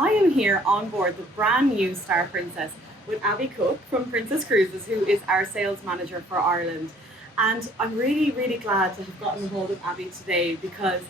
I am here on board the brand new Star Princess with Abbie Cook from Princess Cruises, who is our sales manager for Ireland. And I'm really, really glad to have gotten a hold of Abbie today because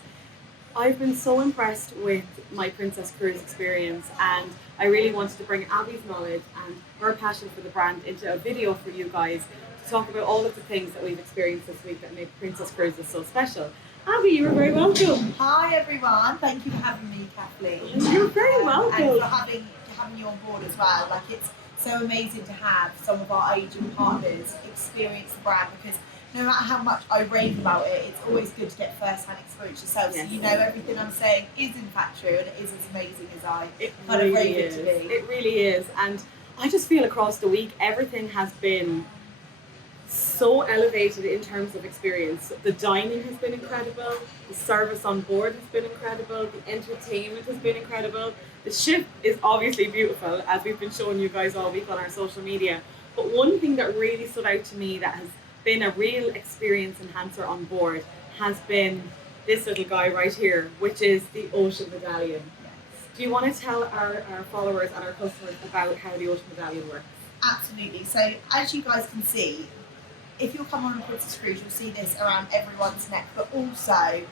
I've been so impressed with my Princess Cruise experience, and I really wanted to bring Abbie's knowledge and her passion for the brand into a video for you guys to talk about all of the things that we've experienced this week that make Princess Cruises so special. Abbie, you are very welcome. Hi everyone, thank you for having me, Kathleen. You're very welcome. And for having you on board as well. Like, it's so amazing to have some of our agent partners experience the brand, because no matter how much I rave about it, it's always good to get first-hand experience yourself, so you know everything I'm saying is in fact true and it is as amazing as I kind of rave it to be. It really is, and I just feel across the week everything has been so elevated in terms of experience. The dining has been incredible, the service on board has been incredible, the entertainment has been incredible, the ship is obviously beautiful, as we've been showing you guys all week on our social media. But one thing that really stood out to me that has been a real experience enhancer on board has been this little guy right here, which is the Ocean Medallion. Yes. Do you want to tell our followers and our customers about how the Ocean Medallion works? Absolutely. So as you guys can see, if you'll come on a Princess Cruise, you'll see this around everyone's neck, but also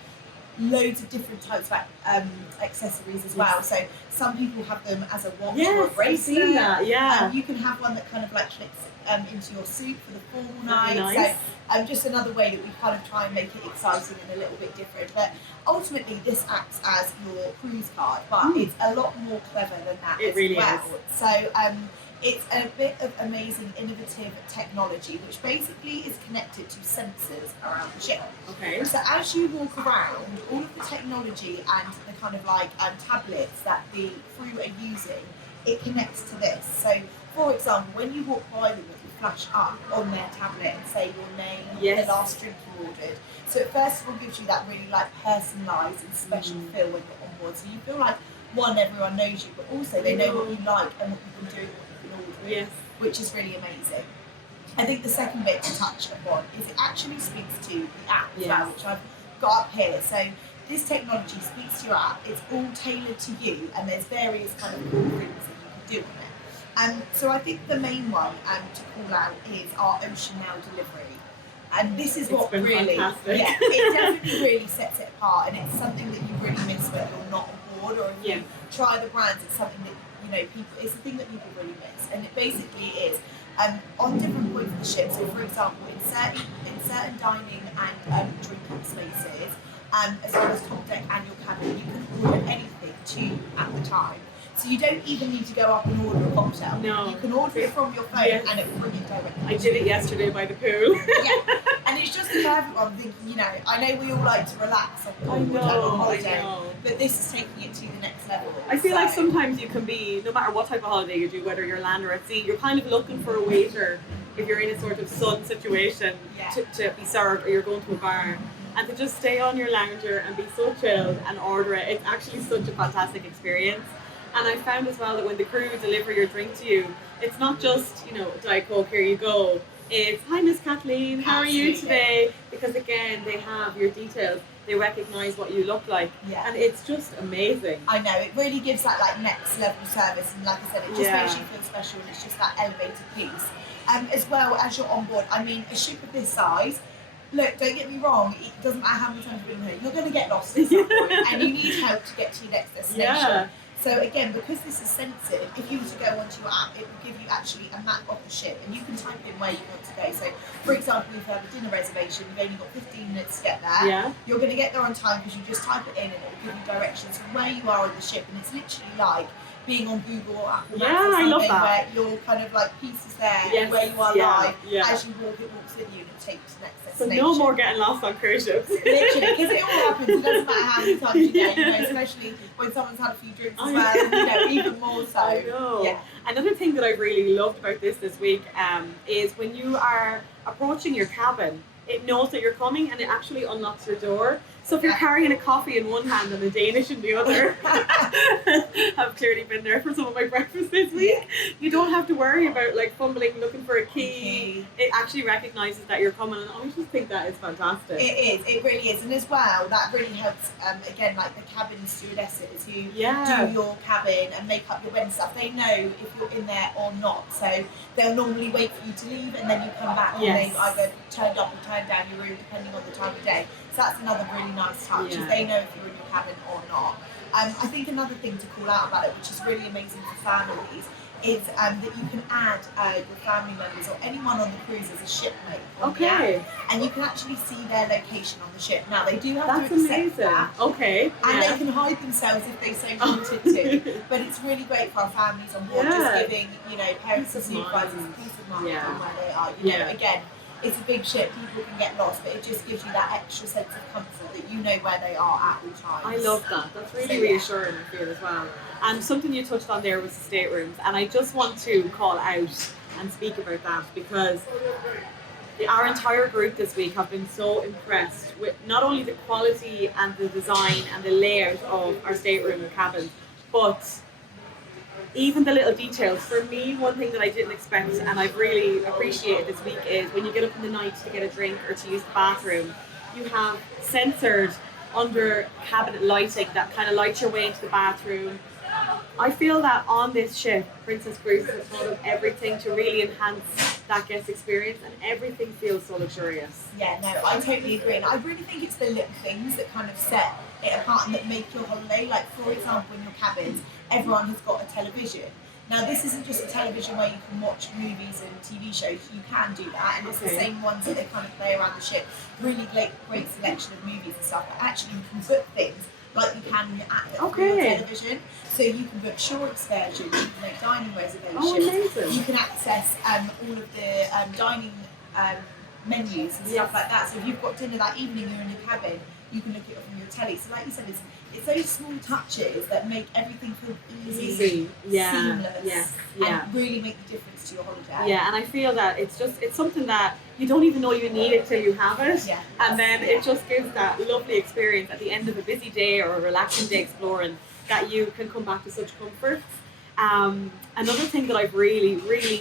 loads of different types of accessories as well. So some people have them as a watch or a bracelet. I've seen that, yeah. You can have one that kind of like clicks into your suit for the formal night. Nice. So just another way that we kind of try and make it exciting and a little bit different. But ultimately this acts as your cruise card, but it's a lot more clever than that as really well. is. So it's a bit of amazing innovative technology which basically is connected to sensors around the ship. Okay. So as you walk around, all of the technology and the kind of like tablets that the crew are using, it connects to this. So for example, when you walk by them, it will flash up on their tablet and say your name, the last drink you ordered. So it first of all gives you that really like personalised and special feel when you're on board. So you feel like, one, everyone knows you, but also they know what you like and what you've been doing, which is really amazing. I think the second bit to touch upon is it actually speaks to the app as well, which I've got up here. So this technology speaks to your app, it's all tailored to you, and there's various kind of cool things that you can do on it. So I think the main one to call out is our Ocean Now delivery. And this is what really, it definitely really sets it apart, and it's something that you really miss when you're not on board, or if you try the brands, it's something that it's the thing that people really miss. And it basically is on different points of the ship. So for example, in certain dining and drinking spaces, as well as top deck and your cabin, you can order anything to you at the time. So you don't even need to go up and order a cocktail. No. You can order it from your phone and it will bring it directly. I did it yesterday by the pool. And it's just for everyone thinking, I know we all like to relax on holiday, but this is taking it to the next level. I feel like sometimes you can be, no matter what type of holiday you do, whether you're land or at sea, you're kind of looking for a waiter if you're in a sort of sun situation to be served, or you're going to a bar. And to just stay on your lounger and be so chilled and order it, it's actually such a fantastic experience. And I found as well that when the crew deliver your drink to you, it's not just, Diet Coke, here you go. It's, hi Miss Kathleen, how are you today? Because again, they have your details. They recognise what you look like. And it's just amazing. I know, it really gives that like next level service. And like I said, it just makes you feel special, and it's just that elevated piece. As well as you're on board, I mean, a ship of this size, look, don't get me wrong, it doesn't matter how many times you've been here, you're going to get lost at some point, and you need help to get to your next destination. So again, because this is sensitive, if you were to go onto your app, it will give you actually a map of the ship, and you can type in where you want to go. So for example, if you have a dinner reservation, you've only got 15 minutes to get there, you're going to get there on time because you just type it in and it will give you directions from where you are on the ship, and it's literally like being on Google or Apple Maps or something, where you're kind of like pieces there, where you are live, as you walk, it walks with you and it takes you to the next destination. So no more getting lost on cruise ships. Literally, because it all happens, it doesn't matter how many times you get, especially when someone's had a few drinks as well, even more so. I know. Another thing that I really loved about this week is when you are approaching your cabin, it knows that you're coming and it actually unlocks your door. So if you're carrying a coffee in one hand and a Danish in the other, I've clearly been there for some of my breakfast this week. You don't have to worry about like fumbling, looking for a key. It actually recognises that you're coming, and I just think that is fantastic. It really is. And as well, that really helps, again, like the cabin stewardesses who do your cabin and make up your bed and stuff. They know if you're in there or not. So they'll normally wait for you to leave, and then you come back and they've either turned up or turned down your room, depending on the time of day. So that's another really nice touch, is they know if you're in your cabin or not. I think another thing to call out about it, which is really amazing for families, is that you can add your family members or anyone on the cruise as a shipmate on the app, and you can actually see their location on the ship. Now they do have to accept that, and they can hide themselves if they so wanted to. But it's really great for our families on board, just giving parents and supervisors peace of mind on where they are. You know, again, it's a big ship, people can get lost, but it just gives you that extra sense of comfort that you know where they are at all times. I love that. That's really reassuring, I feel, as well. And something you touched on there was the staterooms, and I just want to call out and speak about that, because our entire group this week have been so impressed with not only the quality and the design and the layout of our stateroom and cabins, but even the little details. For me, one thing that I didn't expect and I've really appreciated this week is when you get up in the night to get a drink or to use the bathroom, you have censored under cabinet lighting that kind of lights your way into the bathroom. I feel that on this ship, Princess Cruises has thought of everything to really enhance that guest experience, and everything feels so luxurious. Yeah, no, I totally agree. And I really think it's the little things that kind of set it apart and that make your holiday. Like, for example, in your cabins, everyone has got a television. Now, this isn't just a television where you can watch movies and TV shows. You can do that, and it's the same ones that they kind of play around the ship. Really great selection of movies and stuff. But actually, you can book things like you can when you're at your television. So you can book shore excursions, you can make dining reservations, you can access all of the dining menus and stuff like that. So if you've got dinner that evening, you're in your cabin, you can look it up on your telly. So like you said, it's those small touches that make everything feel easy, seamless, and really make the difference to your holiday. Yeah, and I feel that it's something that you don't even know you need it till you have it, and then it just gives that lovely experience at the end of a busy day or a relaxing day exploring, that you can come back to such comforts. Another thing that I've really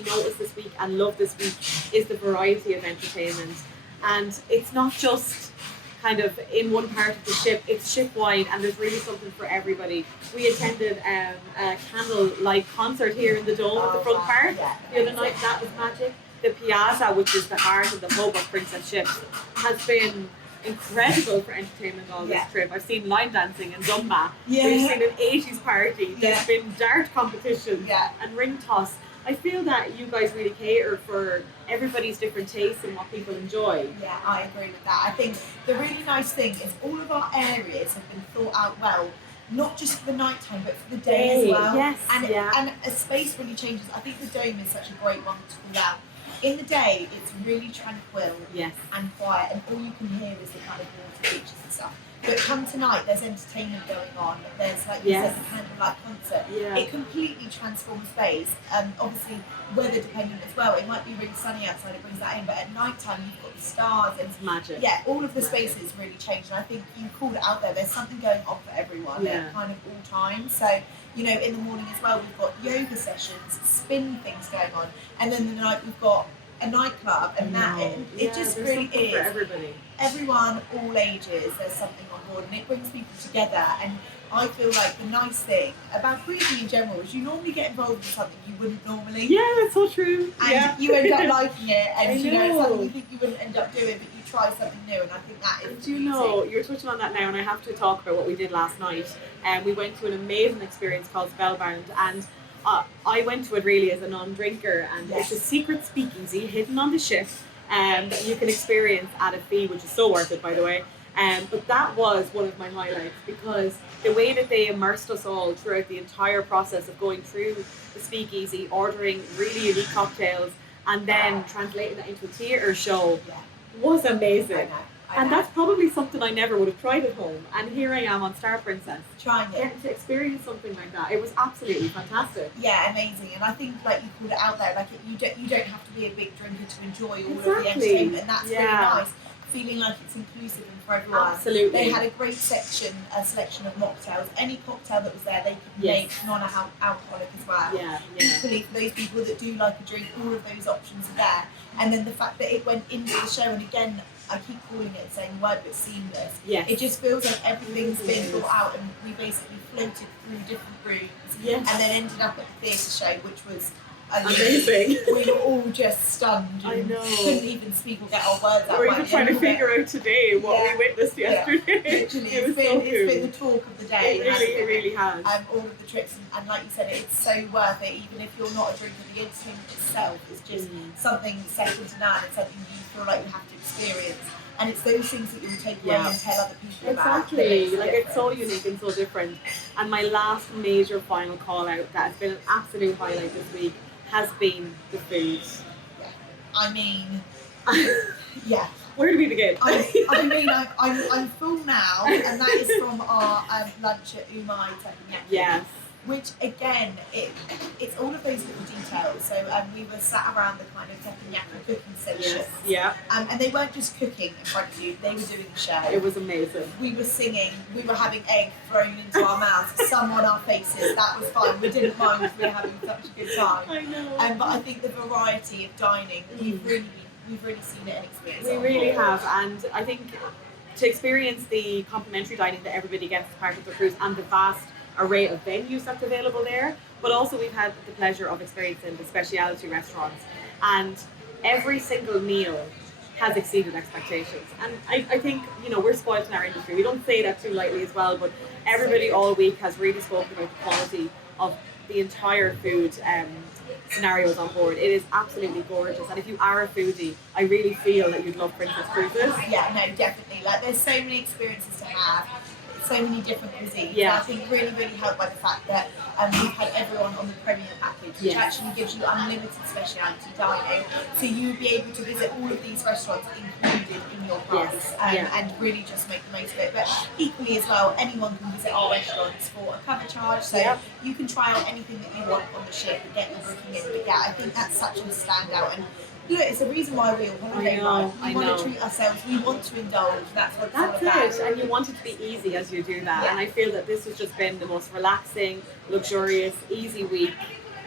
noticed this week and loved this week is the variety of entertainment, and it's not just kind of in one part of the ship, it's ship-wide, and there's really something for everybody. We attended a candlelight concert here in the dome at the front part the other night. That was magic. The Piazza, which is the heart of the hub of Princess Ships, has been incredible for entertainment all this trip. I've seen line dancing and Zumba. We've seen an 80s party. There's been dart competitions and ring toss. I feel that you guys really cater for everybody's different tastes and what people enjoy. Yeah, I agree with that. I think the really nice thing is all of our areas have been thought out well, not just for the night time, but for the day as well. Yes, and a space really changes. I think the dome is such a great one to call out. In the day, it's really tranquil and quiet, and all you can hear is the kind of water features and stuff. But come tonight, there's entertainment going on. There's, like you said, the candlelight concert. It completely transforms space. Obviously, weather dependent as well. It might be really sunny outside, it brings that in. But at night time, you've got the stars. And it's magic. Yeah, all of the spaces really change. And I think you called it out there. There's something going on for everyone at kind of all times. So, you know, in the morning as well, we've got yoga sessions, spin things going on. And then the night, we've got a nightclub, and it just really is for everybody. Everyone, all ages, there's something on board, and it brings people together. And I feel like the nice thing about cruising in general is you normally get involved in something you wouldn't normally. Yeah, that's so true. And you end up liking it, and you know it's something you think you wouldn't end up doing, but you try something new, and I think that is. Do you know, you're touching on that now, and I have to talk about what we did last night. We went to an amazing experience called Spellbound, and I went to it really as a non-drinker, and it's a secret speakeasy hidden on the ship that you can experience at a fee, which is so worth it, by the way. But that was one of my highlights, because the way that they immersed us all throughout the entire process of going through the speakeasy, ordering really unique cocktails, and then translating that into a theatre show was amazing. And that's probably something I never would have tried at home. And here I am on Star Princess, trying it. Getting to experience something like that. It was absolutely fantastic. Yeah, amazing. And I think, like you called it out there, like you don't have to be a big drinker to enjoy all of the entertainment, and that's really nice. feeling like it's inclusive and for everyone. Absolutely. They had a great selection of mocktails. Any cocktail that was there, they could make non-alcoholic as well. Yeah. Equally, for those people that do like a drink, all of those options are there. And then the fact that it went into the show, and again, I keep calling it, saying the word, but seamless. Yes. It just feels like everything's been thought out, and we basically floated through different rooms, Yes. and then ended up at the theatre show, which was amazing. We were all just stunned. I know. Couldn't even speak or get our words out. We're even trying to figure out today what we witnessed yesterday. Literally, It was it's been the talk of the day. It really has. All of the trips, and like you said, it's so worth it. Even if you're not a drinker, the entertainment itself is just something second to none. It's something you feel like you have to experience. And it's those things that you'll take away and tell other people about. Exactly. Like, it's so unique and so different. And my last major final call out that has been an absolute highlight this week has been the food. Yeah. I mean, yeah. Where do we begin? I mean, I'm full now, and that is from our lunch at Umai Teppanyaki. Yes. Which again, it's all of those little details. So we were sat around the kind of teppanyaki cooking station. Yeah. And they weren't just cooking in front of you; they were doing the show. It was amazing. We were singing. We were having egg thrown into our mouths, some on our faces. That was fine. We didn't mind because we were having such a good time. I know. But I think the variety of dining, we've really seen it and experienced it. We really have, and I think to experience the complimentary dining that everybody gets as part of the cruise, and the vast array of venues that's available there, but also we've had the pleasure of experiencing the specialty restaurants, and every single meal has exceeded expectations. And I think, you know, we're spoiled in our industry. We don't say that too lightly as well, but everybody all week has really spoken about the quality of the entire food scenarios on board. It is absolutely gorgeous, and if you are a foodie, I really feel that you'd love Princess Cruises. Yeah, no, definitely. Like, there's so many experiences to have, so many different cuisines. Yeah. I think really helped by the fact that we've had everyone on the premium package, which actually gives you unlimited specialty dining. So you'd be able to visit all of these restaurants included in your price, and really just make the most of it. But equally as well, anyone can visit our restaurants for a cover charge, so you can try out anything that you want on the ship and get the booking in. But yeah, I think that's such a standout. And look, it's the reason why we all holiday life. We want to treat ourselves, we want to indulge, that's what it's all about. That's it, and you want it to be easy as you do that. And I feel that this has just been the most relaxing, luxurious, easy week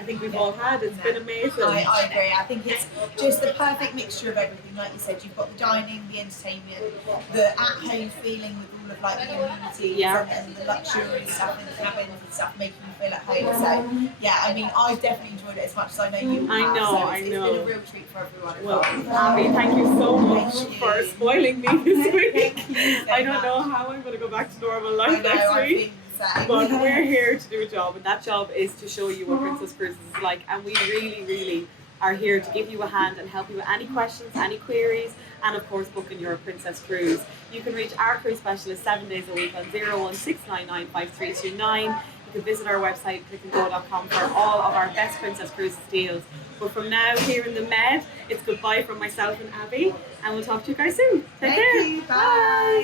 I think we've all had. It's been amazing. I agree. I think it's just the perfect mixture of everything. Like you said, you've got the dining, the entertainment, the at-home feeling with all of like the amenities and the luxury stuff in the cabins and stuff, making you feel at home. So yeah, I mean, I've definitely enjoyed it as much as I know you have. I know. It's been a real treat for everyone. Well, Abbie, thank you so much for spoiling me this week. I don't know how I'm going to go back to normal life next week. But we're here to do a job, and that job is to show you what Princess Cruises is like, and we really are here to give you a hand and help you with any questions, any queries, and of course booking your Princess Cruise. You can reach our cruise specialist 7 days a week on 016995329. You can visit our website clickandgo.com for all of our best Princess Cruises deals. But from now, here in the Med, it's goodbye from myself and Abbie, and we'll talk to you guys soon. Take care. Thank you. Bye.